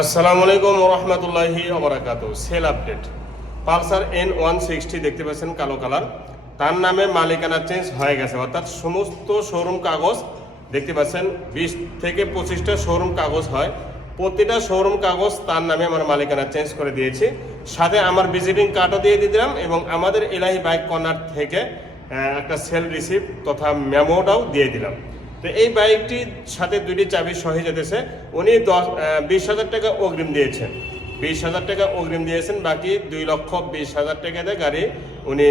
আসসালামু আলাইকুম রহমতুল্লাহি ওবরাকাত sale update. Pulsar N one sixty দেখতে পাচ্ছেন কালো কালার। তার নামে মালিকানা চেঞ্জ হয়ে গেছে। অর্থাৎ সমস্ত শোরুম কাগজ দেখতে পাচ্ছেন, বিশ থেকে পঁচিশটা শোরুম কাগজ হয়। প্রতিটা শোরুম কাগজ তার নামে আমার মালিকানা চেঞ্জ করে দিয়েছি। সাথে আমার ভিজিটিং কার্ডও দিয়ে দিলাম এবং আমাদের এলাহি বাইক কর্নার থেকে একটা সেল রিসিপ্ট তথা মেমোটাও দিয়ে দিলাম। তো এই বাইকটির সাথে দুইটি চাবি সহে যেতেছে। উনি দশ বিশ হাজার টাকা অগ্রিম দিয়েছেন। বিশ হাজার টাকা অগ্রিম দিয়েছেন, বাকি দুই লক্ষ বিশ হাজার টাকা দিয়ে গাড়ি উনি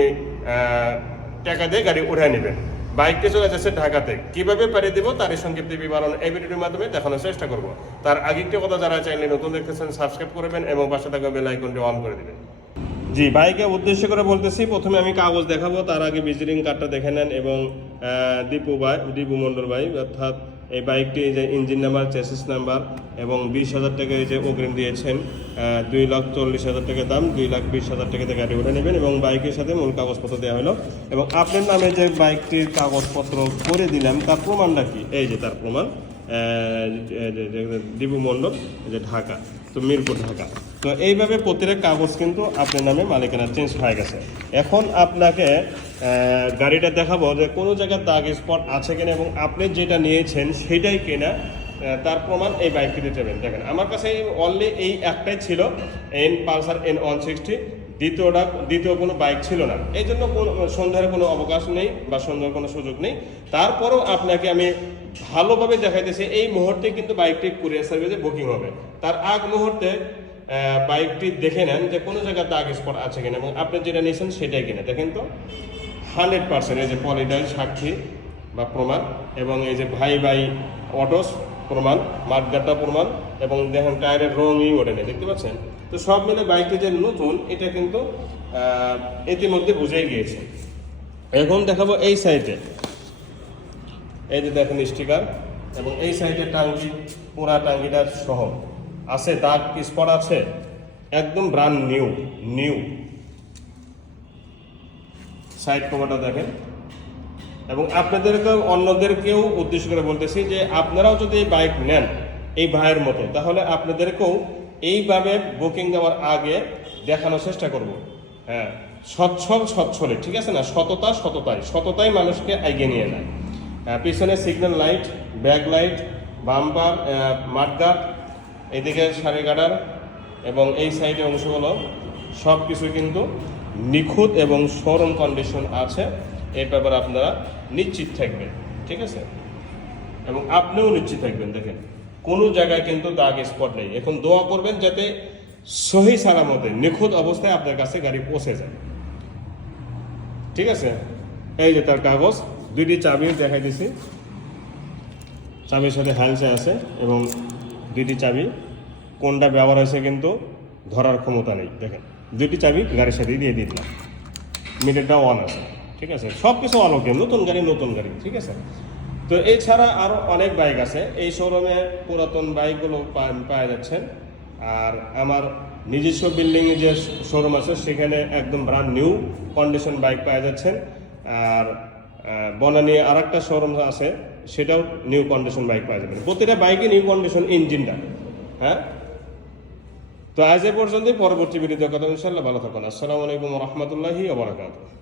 টাকা দিয়ে গাড়ি উঠে নেবেন। বাইকটি চলে যাচ্ছে ঢাকাতে। কীভাবে পাড়ি দিব তার সংক্ষিপ্ত বিবরণ এই ভিডিওটির মাধ্যমে দেখানোর চেষ্টা করব। তার আগে একটি কথা যারা চাইলে নতুন দেখতেছেন, সাবস্ক্রাইব করবেন এবং পাশে থাকা বেল আইকনটি অন করে দিবেন। জি, বাইকে উদ্দেশ্য করে বলতেছি, প্রথমে আমি কাগজ দেখাবো, তার আগে ভিজিটিং কার্ডটা দেখে নেন এবং দীপু ভাই, দীপু মন্ডল ভাই, অর্থাৎ এই বাইকটি যে ইঞ্জিন নাম্বার চেসিস নাম্বার এবং বিশ হাজার টাকা এই যে অগ্রিম দিয়েছেন দুই লাখ চল্লিশ হাজার টাকা দাম, দুই লাখ বিশ হাজার টাকাতে গাড়ি উঠে নেবেন এবং বাইকের সাথে মূল কাগজপত্র দেওয়া হলো এবং আপনার নামে যে বাইকটির কাগজপত্র করে দিলাম, তার প্রমাণটা কি? এই যে তার প্রমাণ। দীপু মণ্ডল যে ঢাকা, তো মিরপুর ঢাকা। তো এইভাবে প্রতিটা কাগজ কিন্তু আপনার নামে মালিকানা চেঞ্জ হয়ে গেছে। এখন আপনাকে গাড়িটা দেখাবো যে কোনো জায়গায় দাগ স্পট আছে কিনা এবং আপনি যেটা নিয়েছেন সেটাই কিনা তার প্রমাণ এই বাইকটিতে দেবেন। দেখেন, আমার কাছে অনলি এই একটাই ছিল N Pulsar N one sixty দ্বিতীয়টা, দ্বিতীয় কোনো বাইক ছিল না। এই জন্য সন্ধ্যার কোনো অবকাশ নেই বা সন্ধ্যার কোনো সুযোগ নেই। তারপরেও আপনাকে আমি ভালোভাবে দেখাইতেছি, এই মুহূর্তে কিন্তু বাইকটি কুরিয়ার সার্ভিসে বুকিং হবে। তার আগ মুহূর্তে বাইকটি দেখে নেন যে কোনো জায়গায় দাগ স্পট আছে কিনা এবং আপনি যেটা নিয়েছেন সেটাই কিনা। দেখেন তো হান্ড্রেড পার্সেন্ট এই যে পলিডাইল সাক্ষী বা প্রমাণ এবং এই যে ভাই ভাই অটোস প্রমাণ মাঠগাটা প্রমাণ এবং দেখেন টায়ারের রঙই ওঠে দেখতে পাচ্ছেন? তো সব মিলে বাইকটি যে নতুন, এটা কিন্তু ইতিমধ্যে বুঝেই গিয়েছে। এখন দেখাবো এই সাইডে। এই যে দেখেন স্টিকার এবং এই সাইডে টাঙ্গি, পুরা টাঙ্গিটার সহ। আছে, দাগ স্পট আছে, একদম ব্রান্ড নিউ নিউ সাইড কভারটা দেখেন। এবং আপনাদেরকে অন্যদেরকেও উদ্দেশ্য করে বলতেছি যে, আপনারাও যদি এই বাইক নেন, এই ভাইয়ের মতো, তাহলে আপনাদেরকেও এইভাবে বুকিং দেওয়ার আগে দেখানোর চেষ্টা করব। হ্যাঁ সচ্ছল সচ্ছলে ঠিক আছে না? সততা সততাই সততাই মানুষকে এগিয়ে নিয়ে নেয় আহ, পিছনে signal light back light bumper mudguard এদিকে সারি গার্ডার এবং এই সাইডে অংশগুলো সব কিছু কিন্তু নিখুঁত এবং শোরুম কন্ডিশন আছে। এই ব্যাপারে আপনারা নিশ্চিত থাকবেন ঠিক আছে? এবং আপনিও নিশ্চিত থাকবেন দেখেন। কোনো জায়গায় কিন্তু দাগ স্পট নেই। এখন দোয়া করবেন যাতে সহি সালামতে, নিখুঁত অবস্থায় আপনার কাছে গাড়ি পৌঁছে যায়। ঠিক আছে? এই যে তার কাগজ, দুইটি চাবি দেখাই দিছি। চাবির সাথে হ্যান্ডসে আছে এবং দুইটি চাবি। কোনটা ব্যবহার হয়েছে কিন্তু ধরার ক্ষমতা নেই। দেখেন, দুইটি চাবি গাড়ির সাথে দিয়ে দিয়ে দিলাম। মিটারটা অন আছে। ঠিক আছে? সব কিছু আলোকে নতুন গাড়ি নতুন গাড়ি। ঠিক আছে? তো এছাড়া আরও অনেক বাইক আছে। এই শোরুমে পুরাতন বাইকগুলো পাওয়া যাচ্ছেন আর আমার নিজস্ব বিল্ডিং যে শোরুম আছে, সেখানে একদম ব্রান্ড নিউ কন্ডিশন বাইক পাওয়া যাচ্ছেন আর বনানি আর একটা শোরুম আছে, সেটাও নিউ কন্ডিশন বাইক পাওয়া যাবেন প্রতিটা বাইকে নিউ কন্ডিশন ইঞ্জিনটা হ্যাঁ? তো আজ এ পর্যন্তই, পরবর্তী ভিডিওতে কথা ইনশাল্লাহ ভালো থাকুন। আসসালামু আলাইকুম রহমতুল্লাহি ওবরাকাতুহ